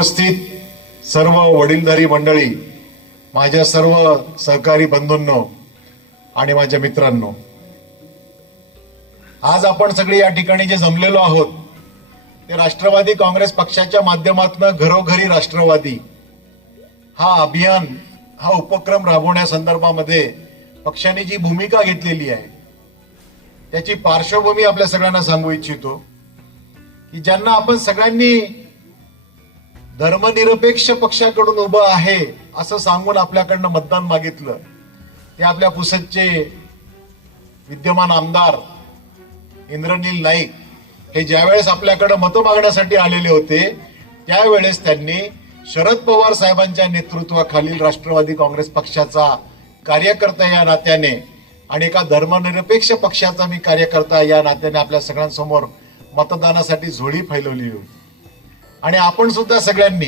उपस्थित सर्व वडीलधारी मंडळी, माझ्या सर्व सहकारी बंधूंनो आणि माझ्या मित्रांनो, आज आपण सगळे या ठिकाणी जे जमलेलो आहोत ते राष्ट्रवादी काँग्रेस पक्षाच्या माध्यमातून घरोघरी राष्ट्रवादी हा अभियान, हा उपक्रम राबवण्यासंदर्भामध्ये पक्षाने जी भूमिका घेतलेली आहे त्याची पार्श्वभूमी आपल्या सगळ्यांना सांगू इच्छितो की ज्यांना आपण सगळ्यांनी धर्मनिरपेक्ष पक्षाकडून उभं आहे असं सांगून आपल्याकडनं मतदान मागितलं, ते आपल्या पुसदचे विद्यमान आमदार इंद्रनील नाईक हे ज्यावेळेस आपल्याकडे मतं मागण्यासाठी आलेले होते त्यावेळेस त्यांनी शरद पवार साहेबांच्या नेतृत्वाखालील राष्ट्रवादी काँग्रेस पक्षाचा कार्यकर्ता या नात्याने आणि एका धर्मनिरपेक्ष पक्षाचा मी कार्यकर्ता या नात्याने आपल्या सगळ्यांसमोर मतदानासाठी झोळी फैलवली होती आणि आपण सुद्धा सगळ्यांनी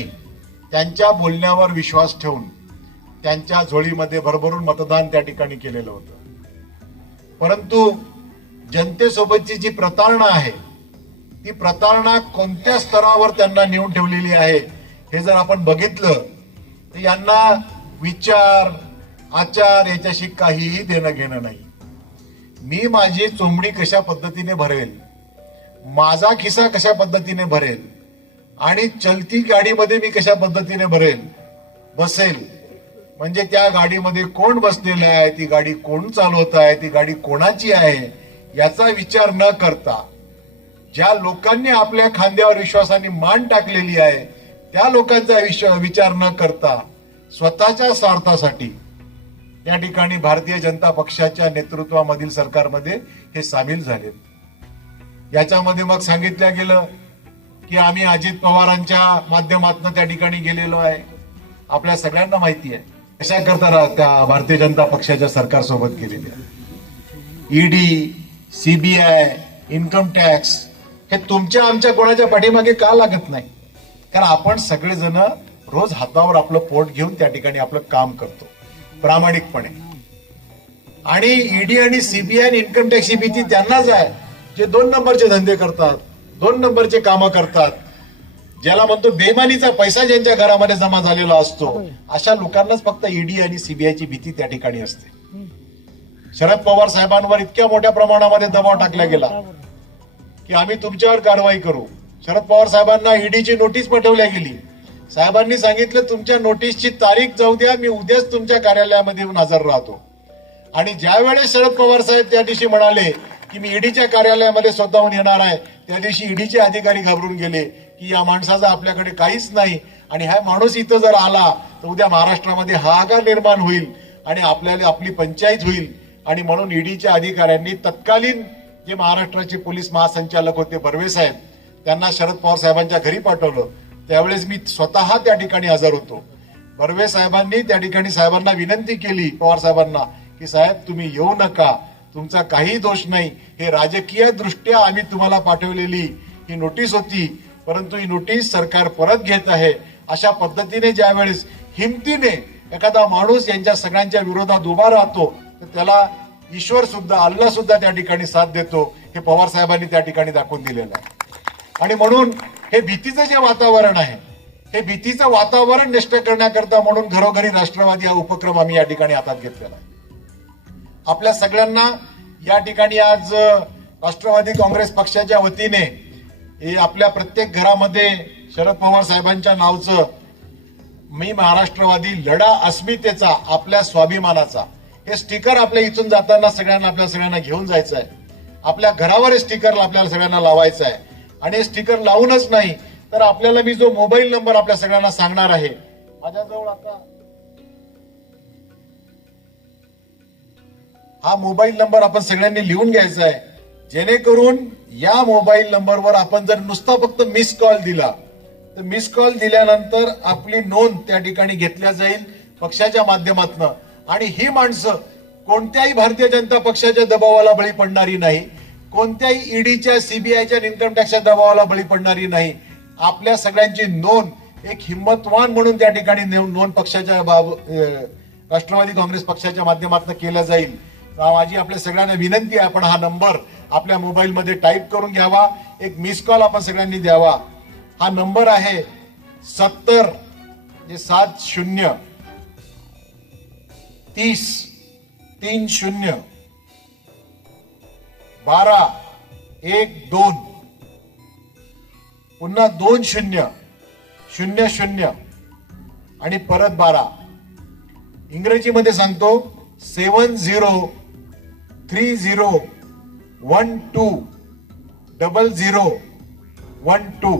त्यांच्या बोलण्यावर विश्वास ठेवून त्यांच्या झोळीमध्ये भरभरून मतदान त्या ठिकाणी केलेलं होतं। परंतु जनतेसोबतची जी प्रतारणा आहे ती प्रतारणा कोणत्या स्तरावर त्यांना नेऊन ठेवलेली आहे हे जर आपण बघितलं तर यांना विचार आचार याच्याशी काहीही देणं घेणं नाही। मी माझी चोंबडी कशा पद्धतीने भरेल, माझा खिसा कशा पद्धतीने भरेल आणि चलती गाडीमध्ये मी कशा पद्धतीने बसेल, म्हणजे त्या गाडीमध्ये कोण बसलेलं आहे, ती गाडी कोण चालवत आहे, ती गाडी कोणाची आहे याचा विचार न करता, ज्या लोकांनी आपल्या खांद्यावर विश्वासाने मान टाकलेली आहे त्या लोकांचा विचार न करता स्वतःच्या स्वार्थासाठी या ठिकाणी भारतीय जनता पक्षाच्या नेतृत्वामधील सरकारमध्ये हे सामील झाले। याच्यामध्ये मग सांगितलं गेलं की आम्ही अजित पवारांच्या माध्यमातून त्या ठिकाणी गेलेलो आहे। आपल्या सगळ्यांना माहिती आहे कशा करता त्या भारतीय जनता पक्षाच्या सरकारसोबत गेलेल्या ईडी, सीबीआय, इन्कम टॅक्स हे तुमच्या आमच्या कोणाच्या पाठीमागे का लागत नाही? कारण आपण सगळेजण रोज हातावर आपलं पोट घेऊन त्या ठिकाणी आपलं काम करतो प्रामाणिकपणे। आणि ईडी आणि सीबीआय आणि इन्कम टॅक्सची भीती त्यांनाच आहे जे 2 नंबरचे धंदे करतात, 2 नंबरचे कामं करतात, ज्याला म्हणतो बेमानीचा पैसा ज्यांच्या घरामध्ये जमा झालेला असतो अशा लोकांनाच फक्त ईडी आणि सीबीआयची भीती त्या ठिकाणी असते। शरद पवार साहेबांवर इतक्या मोठ्या प्रमाणामध्ये दबाव टाकला गेला की आम्ही तुमच्यावर कारवाई करू। शरद पवार साहेबांना ईडीची नोटीस पाठवल्या गेली। साहेबांनी सांगितलं तुमच्या नोटीसची तारीख जाऊ द्या, मी उद्याच तुमच्या कार्यालयामध्ये येऊन हजर राहतो। आणि ज्या वेळेस शरद पवार साहेब त्या दिवशी म्हणाले की मी ईडीच्या कार्यालयामध्ये स्वतःहून येणार आहे, त्या दिवशी ईडीचे अधिकारी घाबरून गेले की या माणसाचा आपल्याकडे काहीच नाही आणि हा माणूस इथं जर आला तर उद्या महाराष्ट्रामध्ये हाहाकार निर्माण होईल आणि आपल्याला आपली पंचायत होईल। आणि म्हणून ईडीच्या अधिकाऱ्यांनी तत्कालीन जे महाराष्ट्राचे पोलीस महासंचालक होते बर्वे साहेब त्यांना शरद पवार साहेबांच्या घरी पाठवलं। त्यावेळेस मी स्वतः त्या ठिकाणी हजर होतो। बर्वे साहेबांनी त्या ठिकाणी साहेबांना विनंती केली पवार साहेबांना की साहेब तुम्ही येऊ नका, तुमचा काही दोष नाही, हे राजकीय दृष्ट्या आम्ही तुम्हाला पाठवलेली ही नोटीस होती, परंतु ही नोटीस सरकार परत घेत आहे। अशा पद्धतीने ज्यावेळेस हिमतीने एखादा माणूस यांच्या सगळ्यांच्या विरोधात उभा राहतो तर त्याला ईश्वर सुद्धा, अल्लाह सुद्धा त्या ठिकाणी साथ देतो, हे पवार साहेबांनी त्या ठिकाणी दाखवून दिलेलं आहे। आणि म्हणून हे भीतीचं जे वातावरण आहे हे भीतीचं वातावरण नष्ट करण्याकरता म्हणून घरोघरी राष्ट्रवादी हा उपक्रम आम्ही या ठिकाणी हातात घेतलेला आहे। आपल्या सगळ्यांना या ठिकाणी आज राष्ट्रवादी काँग्रेस पक्षाच्या वतीने आपल्या प्रत्येक घरामध्ये शरद पवार साहेबांच्या नावचं मी महाराष्ट्रवादी लढा अस्मितेचा, आपल्या स्वाभिमानाचा हे स्टिकर आपल्या इथून जाताना आपल्या सगळ्यांना घेऊन जायचं आहे। आपल्या घरावर हे स्टिकर आपल्याला सगळ्यांना लावायचं आहे। आणि हे स्टिकर लावूनच नाही तर आपल्याला मी जो मोबाईल नंबर आपल्या सगळ्यांना सांगणार आहे, माझ्याजवळ आता हा मोबाईल नंबर आपण सगळ्यांनी लिहून घ्यायचा आहे, जेणेकरून या मोबाईल नंबरवर आपण जर नुसता फक्त मिस कॉल दिला तर मिस कॉल दिल्यानंतर आपली नोंद त्या ठिकाणी घेतल्या जाईल पक्षाच्या माध्यमातून। आणि ही माणसं कोणत्याही भारतीय जनता पक्षाच्या दबावाला बळी पडणारी नाही, कोणत्याही ईडीच्या, सीबीआयच्या, इन्कम टॅक्सच्या दबावाला बळी पडणारी नाही। आपल्या सगळ्यांची नोंद एक हिम्मतवान म्हणून त्या ठिकाणी नोंद पक्षाच्या राष्ट्रवादी काँग्रेस पक्षाच्या माध्यमातून केल्या जाईल। माझी आपल्या सगळ्यांना विनंती आहे, आपण हा नंबर आपल्या मोबाईलमध्ये टाईप करून घ्यावा, एक मिस कॉल आपण सगळ्यांनी द्यावा। हा नंबर आहे 70 म्हणजे 70 30 30 12 1 2 पुन्हा 2 0 0 0 आणि परत 12. इंग्रजीमध्ये सांगतो 70 30 12 00 12.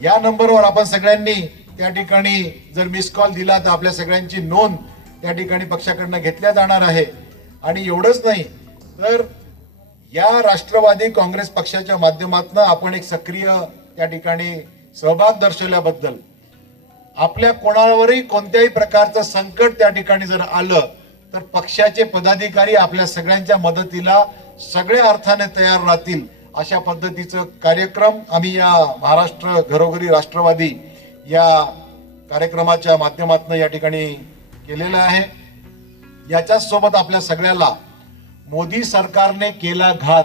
या नंबरवर आपण सगळ्यांनी त्या ठिकाणी जर मिस कॉल दिला तर आपल्या सगळ्यांची नोंद त्या ठिकाणी पक्षाकडनं घेतल्या जाणार आहे. आणि एवढंच नाही तर या राष्ट्रवादी काँग्रेस पक्षाच्या माध्यमातून आपण एक सक्रिय त्या ठिकाणी सहभाग दर्शवल्याबद्दल आपल्या कोणावरही कोणत्याही प्रकारचं संकट त्या ठिकाणी जर आलं तर पक्षाचे पदाधिकारी आपल्या सगळ्यांच्या मदतीला सगळ्या अर्थाने तयार राहतील. अशा पद्धतीचं कार्यक्रम आम्ही या महाराष्ट्र घरोघरी राष्ट्रवादी या कार्यक्रमाच्या माध्यमातून या ठिकाणी केलेला आहे. याच्याच सोबत आपल्या सगळ्याला मोदी सरकारने केला घात,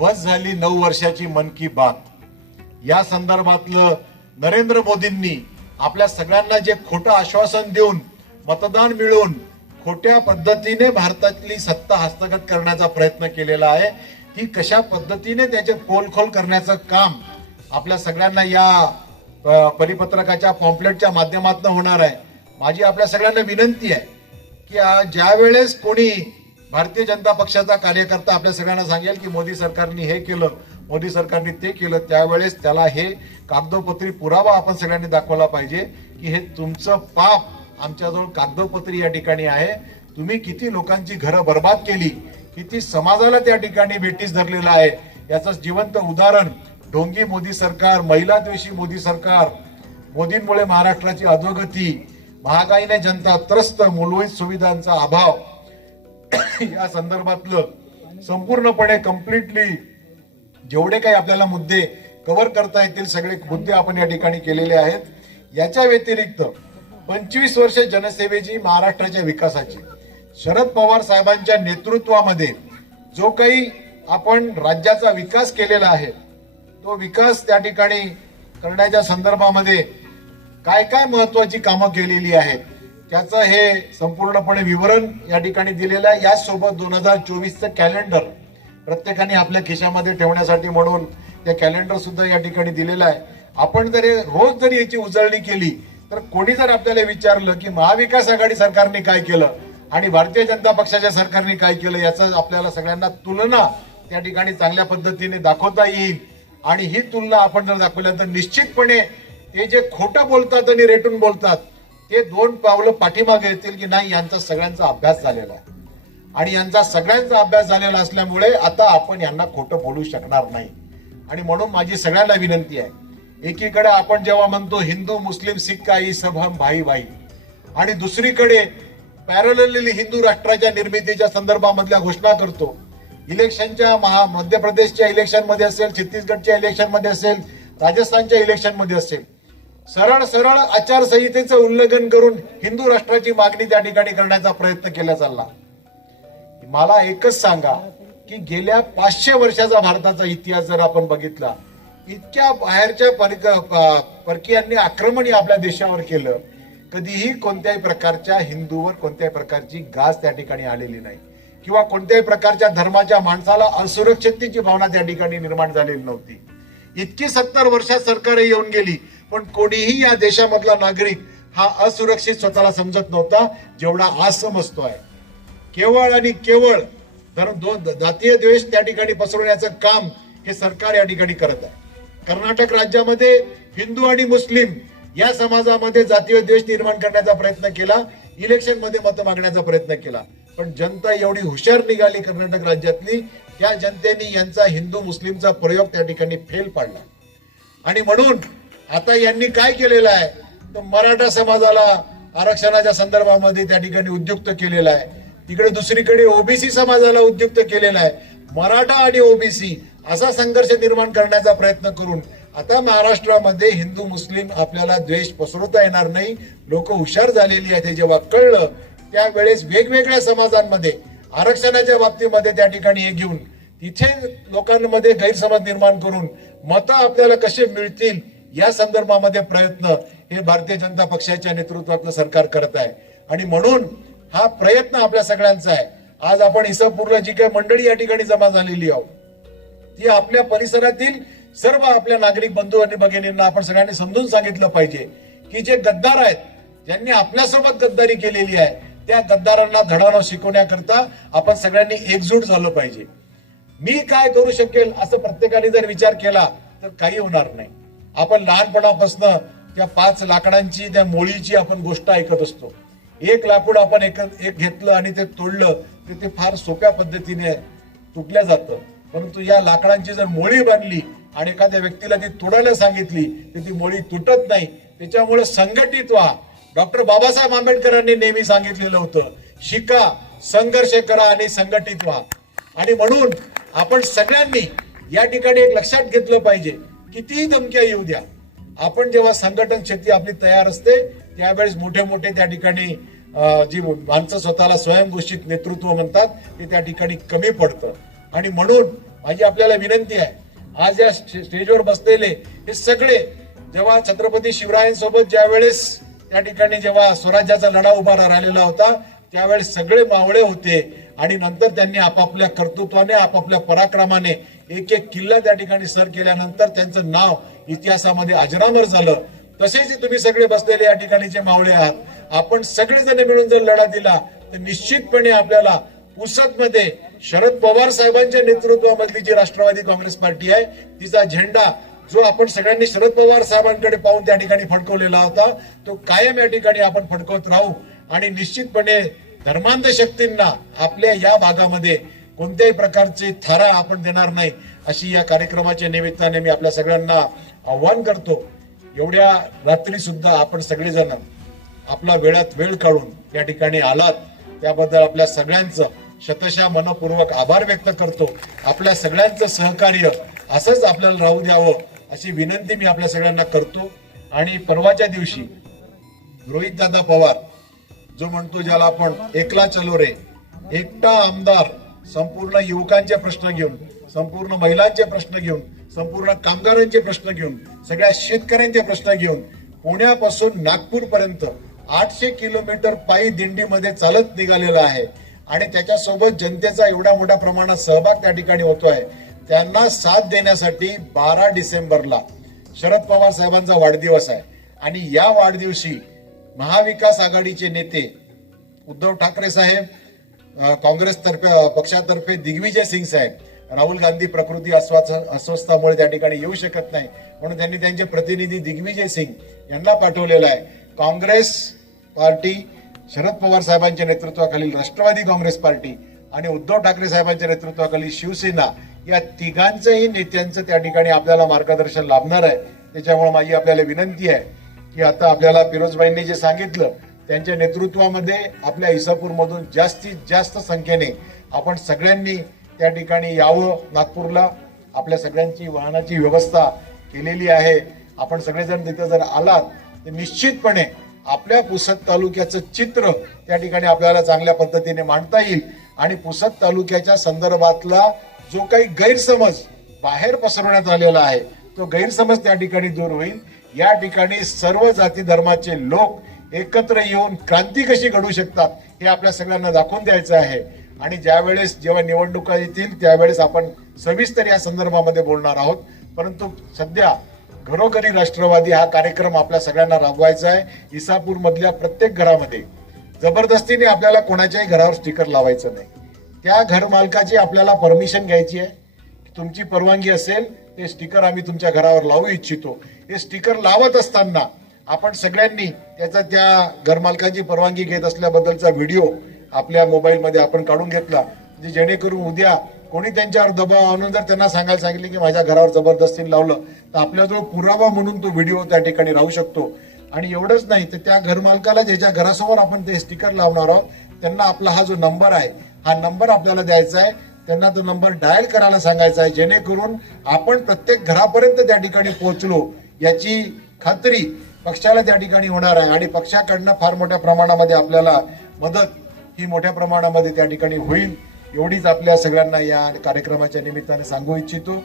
बस झाली 9 वर्षाची मन की बात या संदर्भातलं नरेंद्र मोदींनी आपल्या सगळ्यांना जे खोटं आश्वासन देऊन मतदान मिळवून खोट्या पद्धतीने भारतातली सत्ता हस्तगत करण्याचा प्रयत्न केलेला आहे, ती कशा पद्धतीने त्याचे पोलखोल करण्याचं काम आपल्या सगळ्यांना या परिपत्रकाच्या पॉम्पलेटच्या माध्यमातून होणार आहे. माझी आपल्या सगळ्यांना विनंती आहे की ज्या वेळेस कोणी भारतीय जनता पक्षाचा कार्यकर्ता आपल्या सगळ्यांना सांगेल की मोदी सरकारने हे केलं, मोदी सरकारने ते केलं, त्यावेळेस त्याला हे कागदोपत्री पुरावा आपण सगळ्यांनी दाखवला पाहिजे की हे तुमचं पाप आमच्याजवळ कागदोपत्री या ठिकाणी आहे. तुम्ही किती लोकांची घरं बर्बाद केली, किती समाजाला त्या ठिकाणी भेटीस धरलेला आहे, याचं जिवंत उदाहरण ढोंगी मोदी सरकार, महिला द्वेषी मोदी सरकार, मोदींमुळे महाराष्ट्राची अधोगती, महागाईने जनता त्रस्त, मूलभूत सुविधांचा अभाव या संदर्भातलं संपूर्णपणे कम्प्लिटली जेवढे काही आपल्याला मुद्दे कव्हर करता येतील सगळे मुद्दे आपण या ठिकाणी केलेले आहेत. याच्या व्यतिरिक्त 25 वर्ष जनसेवेची, महाराष्ट्राच्या विकासाची, शरद पवार साहेबांच्या नेतृत्वामध्ये जो काही आपण राज्याचा विकास केलेला आहे तो विकास त्या ठिकाणी करण्याच्या संदर्भामध्ये काय काय महत्वाची कामं केलेली आहेत त्याचं हे संपूर्णपणे विवरण या ठिकाणी दिलेलं आहे. यासोबत 2024चं कॅलेंडर प्रत्येकाने आपल्या खिशामध्ये ठेवण्यासाठी म्हणून ते कॅलेंडर सुद्धा या ठिकाणी दिलेलं आहे. आपण जर रोज जरी याची उजळणी केली तर कोणी जर आपल्याला विचारलं की महाविकास आघाडी सरकारने काय केलं आणि भारतीय जनता पक्षाच्या सरकारने काय केलं याचं आपल्याला सगळ्यांना तुलना त्या ठिकाणी चांगल्या पद्धतीने दाखवता येईल. आणि ही तुलना आपण जर दाखवल्यानंतर निश्चितपणे ते जे खोटं बोलतात आणि रेटून बोलतात ते 2 पावलं पाठीमागे येतील की नाही यांचा सगळ्यांचा अभ्यास झालेला आहे. आणि यांचा सगळ्यांचा अभ्यास झालेला असल्यामुळे आता आपण यांना खोटं बोलू शकणार नाही. आणि म्हणून माझी सगळ्यांना विनंती आहे, एकीकडे आपण जेव्हा म्हणतो हिंदू मुस्लिम सिख आई सब हम भाई भाई आणि दुसरीकडे पॅरलली हिंदू राष्ट्राच्या निर्मितीच्या संदर्भामधल्या घोषणा करतो, इलेक्शनच्या मध्य प्रदेशच्या इलेक्शन मध्ये असेल, छत्तीसगडच्या इलेक्शन मध्ये असेल, राजस्थानच्या इलेक्शन मध्ये असेल, सरळ सरळ आचारसंहितेचं उल्लंघन करून हिंदू राष्ट्राची मागणी त्या ठिकाणी करण्याचा प्रयत्न केला चालला. मला एकच सांगा की गेल्या 500 वर्षाचा भारताचा इतिहास जर आपण बघितला, इतक्या बाहेरच्या परकीयांनी आक्रमण आपल्या देशावर केलं, कधीही कोणत्याही प्रकारच्या हिंदूवर कोणत्याही प्रकारची गाज त्या ठिकाणी आलेली नाही किंवा कोणत्याही प्रकारच्या धर्माच्या माणसाला असुरक्षिततेची भावना त्या ठिकाणी निर्माण झालेली नव्हती. इतकी 70 वर्षात सरकार येऊन गेली पण कोणीही या देशामधला नागरिक हा असुरक्षित स्वतःला समजत नव्हता जेवढा आज समजतोय. केवळ आणि केवळ जातीय द्वेष त्या ठिकाणी पसरवण्याचं काम हे सरकार या ठिकाणी करत आहे. कर्नाटक राज्यामध्ये हिंदू आणि मुस्लिम या समाजामध्ये जातीय द्वेष निर्माण करण्याचा प्रयत्न केला, इलेक्शन मध्ये मत मागण्याचा प्रयत्न केला, पण जनता एवढी हुशार निघाली कर्नाटक राज्यातली, त्या जनतेने यांचा हिंदू मुस्लिमचा प्रयोग त्या ठिकाणी फेल पाडला. आणि म्हणून आता यांनी काय केलेलं आहे तर मराठा समाजाला आरक्षणाच्या संदर्भामध्ये त्या ठिकाणी उद्युक्त केलेला आहे, तिकडे दुसरीकडे ओबीसी समाजाला उद्युक्त केलेला आहे. मराठा आणि ओबीसी असा संघर्ष निर्माण करण्याचा प्रयत्न करून आता महाराष्ट्रामध्ये हिंदू मुस्लिम आपल्याला द्वेष पसरवता येणार नाही. लोक हुशार झालेली आहेत हे जेव्हा कळलं त्यावेळेस वेगवेगळ्या समाजांमध्ये आरक्षणाच्या बाबतीमध्ये त्या ठिकाणी हे घेऊन तिथे लोकांमध्ये गैरसमज निर्माण करून मतं आपल्याला कसे मिळतील या संदर्भामध्ये प्रयत्न हे भारतीय जनता पक्षाच्या नेतृत्वातलं सरकार करत आहे. आणि म्हणून हा प्रयत्न आपल्या सगळ्यांचा आहे. आज आपण इसापूरला जी काही मंडळी या ठिकाणी जमा झालेली आहोत, ती आपल्या परिसरातील सर्व आपल्या नागरिक बंधू आणि भगिनींना आपण सगळ्यांनी समजून सांगितलं पाहिजे की जे गद्दार आहेत, ज्यांनी आपल्यासोबत गद्दारी केलेली आहे, त्या गद्दारांना धडा न शिकवण्याकरता आपण सगळ्यांनी एकजूट झालं पाहिजे. मी काय करू शकेल असं प्रत्येकाने जर विचार केला तर काही होणार नाही. आपण लहानपणापासून त्या 5 लाकडांची त्या मोळीची आपण गोष्ट ऐकत असतो. एक लाकूड आपण एक घेतलं आणि ते तोडलं तर ते फार सोप्या पद्धतीने तुटल्या जातं. परंतु या लाकडांची जर मोळी बांधली आणि एखाद्या व्यक्तीला ती तोडायला सांगितली तर ती मोळी तुटत नाही. त्याच्यामुळे संघटित व्हा. डॉक्टर बाबासाहेब आंबेडकरांनी नेहमी सांगितलेलं होतं, शिका, संघर्ष करा आणि संघटित व्हा. आणि म्हणून आपण सगळ्यांनी या ठिकाणी एक लक्षात घेतलं पाहिजे, कितीही धमक्या येऊ द्या, आपण जेव्हा संघटन शक्ती आपली तयार असते त्यावेळेस मोठे मोठे त्या ठिकाणी जी माणसं स्वतःला स्वयंघोषित नेतृत्व म्हणतात ते त्या ठिकाणी कमी पडतं. आणि म्हणून माझी आपल्याला विनंती आहे, आज या स्टेजवर बसलेले हे सगळे जेव्हा छत्रपती शिवरायांसोबत ज्यावेळेस त्या ठिकाणी जेव्हा स्वराज्याचा लढा उभा राहिलेला होता त्यावेळेस सगळे मावळे होते. आणि नंतर त्यांनी आपापल्या कर्तृत्वाने आपापल्या पराक्रमाने एक एक किल्ला त्या ठिकाणी सर केल्यानंतर त्यांचं नाव इतिहासामध्ये अजरामर झालं. तसेच तुम्ही सगळे बसलेले या ठिकाणीचे मावळे आहात. आपण सगळेजण मिळून जर लढा दिला तर निश्चितपणे आपल्याला पुसदमध्ये शरद पवार साहेबांच्या नेतृत्वामधली जी राष्ट्रवादी काँग्रेस पार्टी आहे तिचा झेंडा जो आपण सगळ्यांनी शरद पवार साहेबांकडे पाहून त्या ठिकाणी फडकवलेला होता तो कायम या ठिकाणी आपण फडकवत राहू. आणि निश्चितपणे धर्मांध शक्तींना आपल्या या भागामध्ये कोणत्याही प्रकारचे थारा आपण देणार नाही अशी या कार्यक्रमाच्या निमित्ताने मी आपल्या सगळ्यांना आव्हान करतो. एवढ्या रात्री सुद्धा आपण सगळेजण आपला वेळात वेळ काढून या ठिकाणी आलात त्याबद्दल आपल्या सगळ्यांचं शतशः मनपूर्वक आभार व्यक्त करतो. आपल्या सगळ्यांचं सहकार्य असंच आपल्याला राहू द्यावं अशी विनंती मी आपल्या सगळ्यांना करतो. आणि परवाच्या दिवशी रोहितदादा पवार जो म्हणतो, ज्याला आपण एकला चलो रे, एकटा आमदार संपूर्ण युवकांचे प्रश्न घेऊन, संपूर्ण महिलांचे प्रश्न घेऊन, संपूर्ण कामगारांचे प्रश्न घेऊन, सगळ्या शेतकऱ्यांचे प्रश्न घेऊन पुण्यापासून नागपूर पर्यंत 800 किलोमीटर पायी दिंडीमध्ये चालत निघालेला आहे. आणि त्याच्यासोबत जनतेचा एवढा मोठ्या प्रमाणात सहभाग त्या ठिकाणी होतोय. त्यांना साथ देण्यासाठी 12 डिसेंबरला शरद पवार साहेबांचा वाढदिवस आहे. आणि या वाढदिवशी महाविकास आघाडीचे नेते उद्धव ठाकरे साहेब, काँग्रेस पक्षातर्फे दिग्विजय सिंग साहेब, राहुल गांधी प्रकृती अस्वस्थामुळे त्या ठिकाणी येऊ शकत नाही म्हणून त्यांनी त्यांचे प्रतिनिधी दिग्विजय सिंग यांना पाठवलेला आहे. काँग्रेस पार्टी, शरद पवार साहेबांच्या नेतृत्वाखालील राष्ट्रवादी काँग्रेस पार्टी आणि उद्धव ठाकरे साहेबांच्या नेतृत्वाखाली शिवसेना या तिघांच्याही नेत्यांचं त्या ठिकाणी आपल्याला मार्गदर्शन लाभणार आहे. त्याच्यामुळे माझी आपल्याला विनंती आहे की आता आपल्याला फिरोजबाईंनी जे सांगितलं त्यांच्या नेतृत्वामध्ये आपल्या इसापूरमधून जास्तीत जास्त संख्येने आपण सगळ्यांनी त्या ठिकाणी यावं. नागपूरला आपल्या सगळ्यांची वाहनाची व्यवस्था केलेली आहे. आपण सगळेजण तिथे जर आलात तर निश्चितपणे आपल्या पुसद तालुक्याचं चित्र त्या ठिकाणी आपल्याला चांगल्या पद्धतीने मांडता येईल. आणि पुसद तालुक्याच्या संदर्भातला जो काही गैरसमज बाहेर पसरवण्यात आलेला आहे तो गैरसमज त्या ठिकाणी दूर होईल. या ठिकाणी सर्व जाती धर्माचे लोक एकत्र येऊन क्रांती कशी घडू शकतात हे आपल्या सगळ्यांना दाखवून द्यायचं आहे. आणि जेव्हा निवडणुका येतील त्यावेळेस आपण सविस्तर या संदर्भामध्ये बोलणार आहोत. परंतु सध्या घरोघरी राष्ट्रवादी हा कार्यक्रम आपल्या सगळ्यांना राबवायचा आहे. इसापूर मधल्या प्रत्येक घरामध्ये जबरदस्तीने आपल्याला कोणाच्याही घरावर स्टिकर लावायचं नाही. त्या घर मालकाची आपल्याला परमिशन घ्यायची आहे. तुमची परवानगी असेल ते स्टिकर आम्ही तुमच्या घरावर लावू इच्छितो. हे स्टिकर लावत असताना आपण सगळ्यांनी त्याचा त्या घरमालकांची परवानगी घेत असल्याबद्दलचा व्हिडिओ आपल्या मोबाईलमध्ये आपण काढून घेतला, म्हणजे जेणेकरून उद्या कोणी त्यांच्यावर दबाव आणून जर त्यांना सांगायला सांगितले की माझ्या घरावर जबरदस्तीने लावलं तर आपल्याजवळ पुरावा म्हणून तो व्हिडिओ त्या ठिकाणी राहू शकतो. आणि एवढंच नाही तर त्या घरमालकाला ज्याच्या घरासमोर आपण ते स्टिकर लावणार आहोत त्यांना आपला हा जो नंबर आहे हा नंबर आपल्याला द्यायचा आहे. त्यांना तो नंबर डायल करायला सांगायचा आहे, जेणेकरून आपण प्रत्येक घरापर्यंत त्या ठिकाणी पोहोचलो याची खात्री पक्षाला त्या ठिकाणी होणार आहे. आणि पक्षाकडनं फार मोठ्या प्रमाणामध्ये आपल्याला मदत ही मोठ्या प्रमाणामध्ये त्या ठिकाणी होईल. एवढीच आपल्या सगळ्यांना या कार्यक्रमाच्या निमित्ताने सांगू इच्छितो.